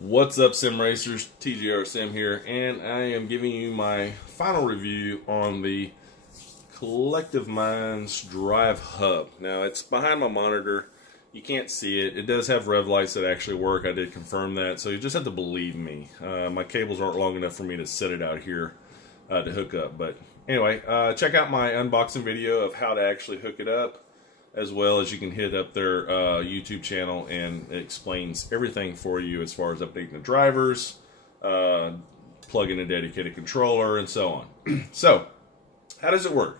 What's up, Sim Racers? TGR Sim here, and I am giving you my final review on the Collective Minds Drive Hub. Now, it's behind my monitor. You can't see it. It does have rev lights that actually work. I did confirm that, so you just have to believe me. My cables aren't long enough for me to set it out here to hook up. But anyway, check out my unboxing video of how to actually hook it up, as well as you can hit up their YouTube channel, and it explains everything for you as far as updating the drivers, plugging a dedicated controller, and so on. So, how does it work?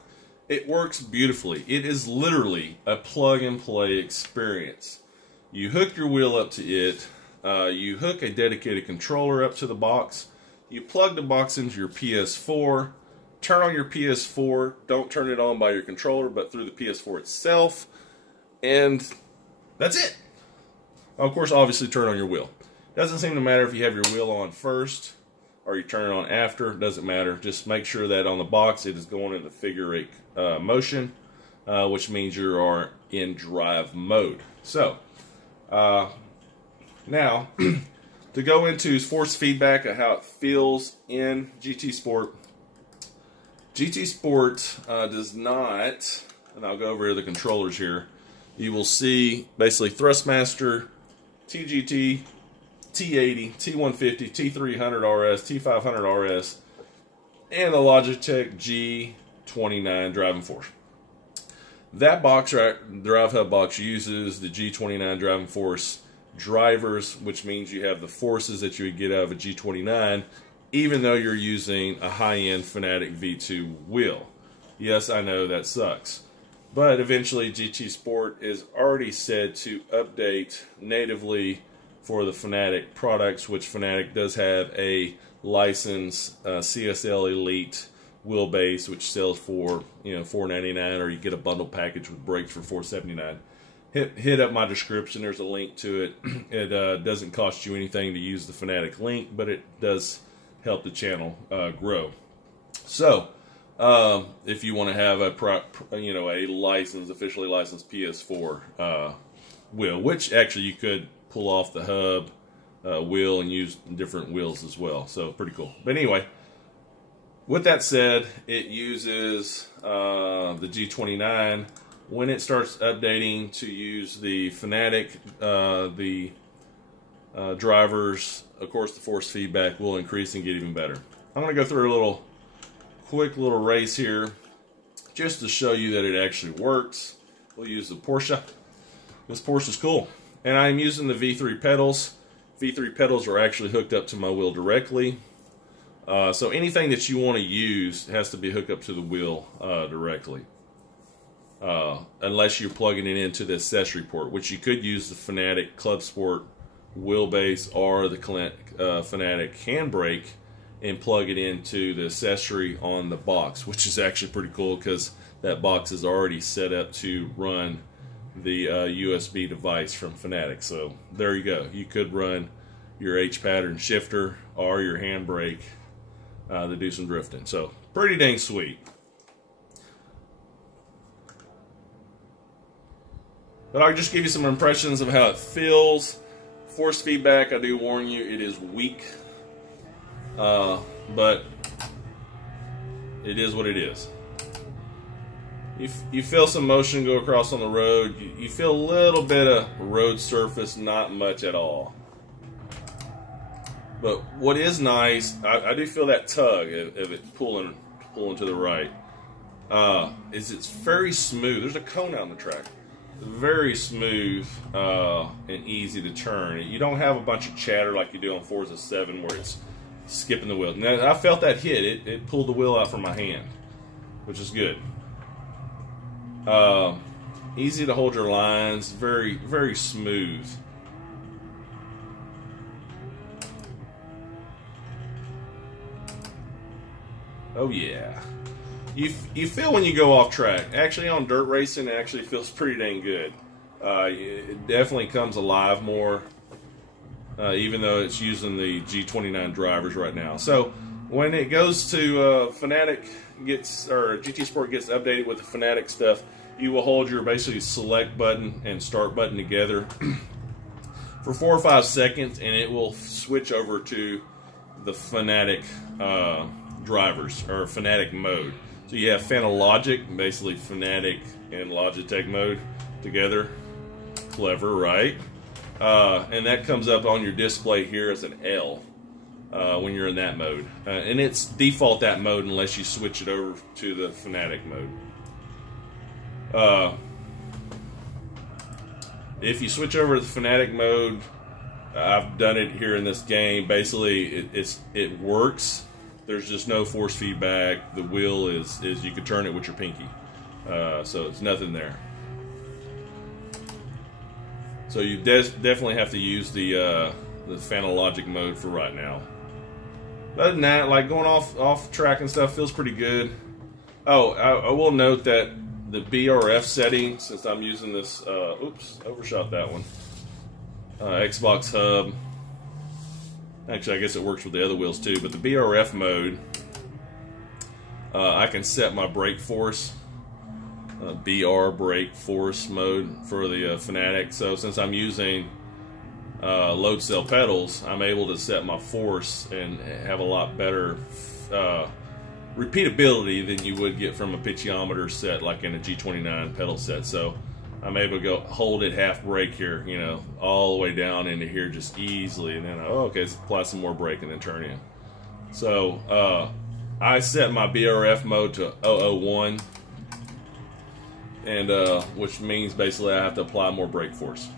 It works beautifully. It is literally a plug-and-play experience. You hook your wheel up to it, you hook a dedicated controller up to the box, you plug the box into your PS4, turn on your PS4, don't turn it on by your controller, but through the PS4 itself, and that's it. Of course, obviously turn on your wheel. Doesn't seem to matter if you have your wheel on first or you turn it on after, doesn't matter. Just make sure that on the box it is going into figure 8 motion, which means you are in drive mode. So, now, to go into force feedback of how it feels in GT Sport. GT Sport does not, and I'll go over the controllers here. You will see basically Thrustmaster, TGT, T80, T150, T300 RS, T500 RS, and the Logitech G29 driving force. That box, Drive Hub box, uses the G29 driving force drivers, which means you have the forces that you would get out of a G29, even though you're using a high-end Fnatic V2 wheel. Yes, I know that sucks. But eventually GT Sport is already said to update natively for the Fnatic products, which Fnatic does have a licensed CSL Elite wheelbase, which sells for $4.99, or you get a bundle package with brakes for $4.79. Hit up my description. There's a link to it. It doesn't cost you anything to use the Fnatic link, but it does help the channel grow. So, if you want to have a licensed, officially licensed PS4 wheel, which actually you could pull off the hub wheel and use different wheels as well. So pretty cool. But anyway, with that said, it uses the G29. When it starts updating to use the Fnatic, drivers, of course the force feedback will increase and get even better. I'm going to go through a quick little race here just to show you that it actually works. We'll use the Porsche. This Porsche is cool. And I'm using the V3 pedals. V3 pedals are actually hooked up to my wheel directly. So anything that you want to use has to be hooked up to the wheel directly. Unless you're plugging it into the accessory port, which you could use the Fnatic Clubsport wheelbase or the Fnatic handbrake and plug it into the accessory on the box, which is actually pretty cool because that box is already set up to run the USB device from Fnatic. So there you go. You could run your H-pattern shifter or your handbrake to do some drifting. So pretty dang sweet. But I'll just give you some impressions of how it feels. Force feedback, I do warn you, it is weak. But it is what it is. You feel some motion go across on the road. You feel a little bit of road surface, not much at all. But what is nice, I do feel that tug of it pulling to the right. Is it's very smooth. There's a cone out on the track. Very smooth and easy to turn. You don't have a bunch of chatter like you do on Forza 7 where it's skipping the wheel. Now, I felt that hit. It pulled the wheel out from my hand, which is good. Easy to hold your lines. Very, very smooth. Oh yeah. You feel when you go off track. Actually, on dirt racing, it actually feels pretty dang good. It definitely comes alive more, even though it's using the G29 drivers right now. So when it goes to Fnatic GT Sport gets updated with the Fnatic stuff, you will hold your basically select button and start button together. for 4 or 5 seconds, and it will switch over to the Fnatic drivers, or Fnatic Mode. So you have Fanalogic, basically Fnatic and Logitech mode together. Clever, right? And that comes up on your display here as an L when you're in that mode. And it's default that mode unless you switch it over to the Fnatic mode. If you switch over to the Fnatic mode, I've done it here in this game. Basically, it works. There's just no force feedback. The wheel is you can turn it with your pinky. So it's nothing there. So you definitely have to use the Fanalogic mode for right now. Other than that, like going off track and stuff feels pretty good. Oh, I will note that the BRF setting, since I'm using this, oops, overshot that one. Xbox hub. Actually, I guess it works with the other wheels too, but the BRF mode, I can set my brake force, BR brake force mode for the Fnatic. So since I'm using load cell pedals, I'm able to set my force and have a lot better repeatability than you would get from a pitchiometer set like in a G29 pedal set. So I'm able to go hold it half brake here, you know, all the way down into here just easily, and then okay, let's apply some more brake and then turn in. So I set my BRF mode to 001, and which means basically I have to apply more brake force.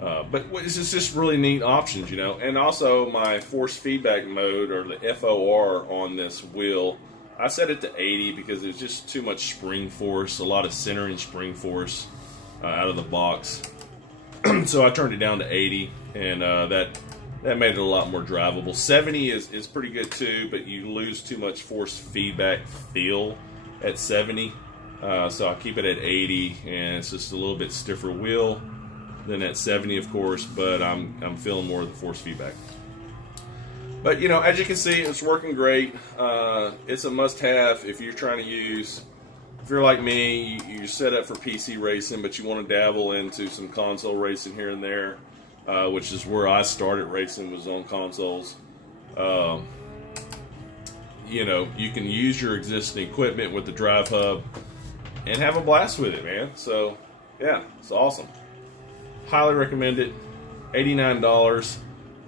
But it's just really neat options, you know. And also my force feedback mode, or the FOR on this wheel, I set it to 80 because there's just too much spring force, a lot of centering spring force out of the box. So I turned it down to 80, and that made it a lot more drivable. 70 is pretty good too, but you lose too much force feedback feel at 70. So I keep it at 80, and it's just a little bit stiffer wheel than at 70, of course, but I'm feeling more of the force feedback. But, you know, as you can see, it's working great. It's a must-have if you're trying to use, if you're like me, you're set up for PC racing, but you want to dabble into some console racing here and there, which is where I started racing, was on consoles. You know, you can use your existing equipment with the drive hub and have a blast with it, man. So, yeah, it's awesome. Highly recommend it. $89.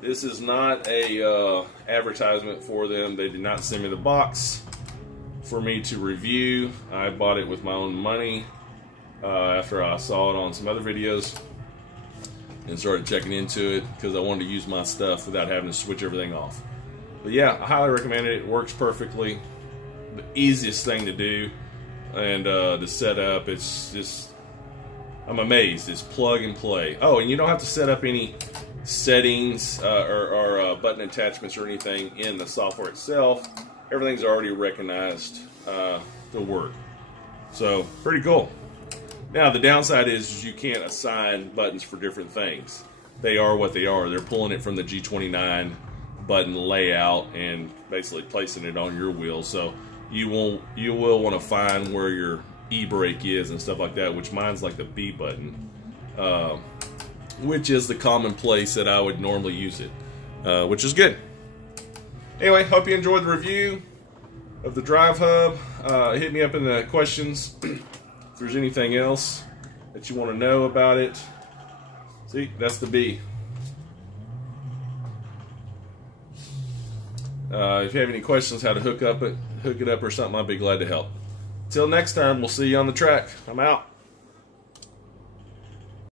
This is not a advertisement for them. They did not send me the box for me to review. I bought it with my own money after I saw it on some other videos and started checking into it because I wanted to use my stuff without having to switch everything off. But yeah, I highly recommend it. It works perfectly. The easiest thing to do and to set up. It's just, I'm amazed. It's plug and play. Oh, and you don't have to set up any settings or button attachments or anything in the software itself. Everything's already recognized to work. So, pretty cool. Now, the downside is you can't assign buttons for different things. They are what they are. They're pulling it from the G29 button layout and basically placing it on your wheel. So, you will want to find where your e-brake is and stuff like that, which mine's like the B button, which is the common place that I would normally use it, which is good. Anyway, hope you enjoyed the review of the Drive Hub. Hit me up in the questions if there's anything else that you want to know about it. See, that's the B. If you have any questions how to hook it up or something, I'd be glad to help. Till next time, we'll see you on the track. I'm out.